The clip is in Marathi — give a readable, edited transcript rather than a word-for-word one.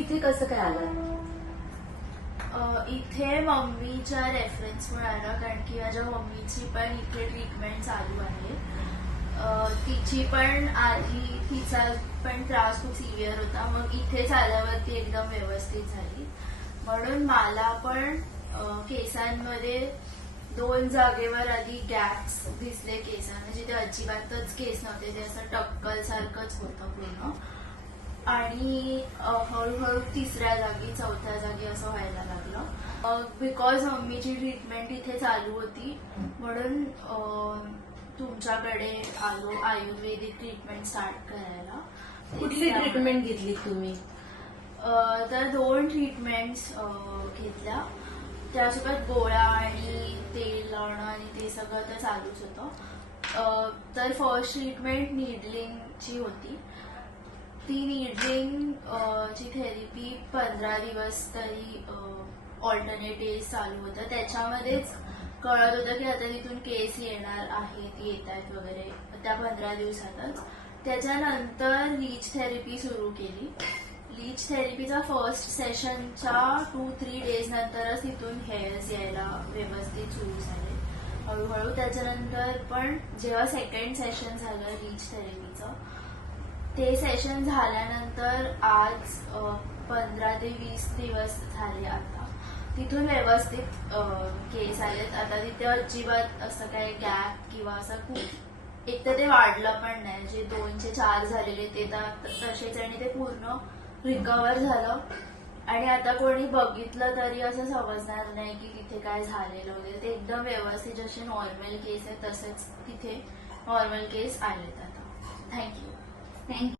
इथे कसं काय आलं? इथे मम्मीच्या रेफरन्समुळे आलं, कारण की माझ्या मम्मीची पण इथे ट्रीटमेंट चालू आहे. तिची पण आधी तिचा पण त्रास खूप सिव्हिअर होता, मग इथेच आल्यावरती एकदम व्यवस्थित झाली. म्हणून मला पण केसांमध्ये 2 जागेवर आधी गॅप्स दिसले केसांना, जिथे अजिबातच केस नव्हते, ते असं टक्कल सारखंच होतं पूर्ण. आणि हळूहळू 3ऱ्या जागी 4थ्या जागी असं व्हायला लागलं. बिकॉज मम्मीची ट्रीटमेंट इथे चालू होती, म्हणून तुमच्याकडे आलो आयुर्वेदिक ट्रीटमेंट स्टार्ट करायला. कुठली ट्रीटमेंट घेतली तुम्ही? तर 2 ट्रीटमेंट्स घेतल्या. त्यासोबत गोळ्या आणि तेल लावणं आणि ते सगळं तर चालूच होतं. तर फर्स्ट ट्रीटमेंट नीडलिंगची होती. ती नीडलिंग ची थेरपी 15 दिवस तरी ऑल्टरनेट डेज चालू होतं. त्याच्यामध्येच कळत होतं की आता तिथून केस येणार आहेत, येत आहेत वगैरे, त्या 15 दिवसातच. त्याच्यानंतर लीच थेरपी सुरू केली. लीच थेरपीचा फर्स्ट सेशनच्या 2-3 डेज नंतरच तिथून हेअर्स यायला व्यवस्थित सुरू झाले हळूहळू. त्याच्यानंतर पण जेव्हा सेकंड सेशन झालं लीच थेरपीचं, ते सेशन झाल्यानंतर आज 15 ते 20 दिवस झाले. आता तिथून व्यवस्थित केस आलेत. आता तिथे अजिबात असं काही गॅप किंवा असं खूप, एक तर ते वाढलं पण नाही. जे 2 4 झालेले ते तसेच, आणि ते पूर्ण रिकवर झालं. आणि आता कोणी बघितलं तरी असं समजणार नाही की तिथे काय झालेलं वगैरे. ते एकदम व्यवस्थित जसे नॉर्मल केस आहे तसेच तिथे नॉर्मल केस आलेत आता. थँक्यू.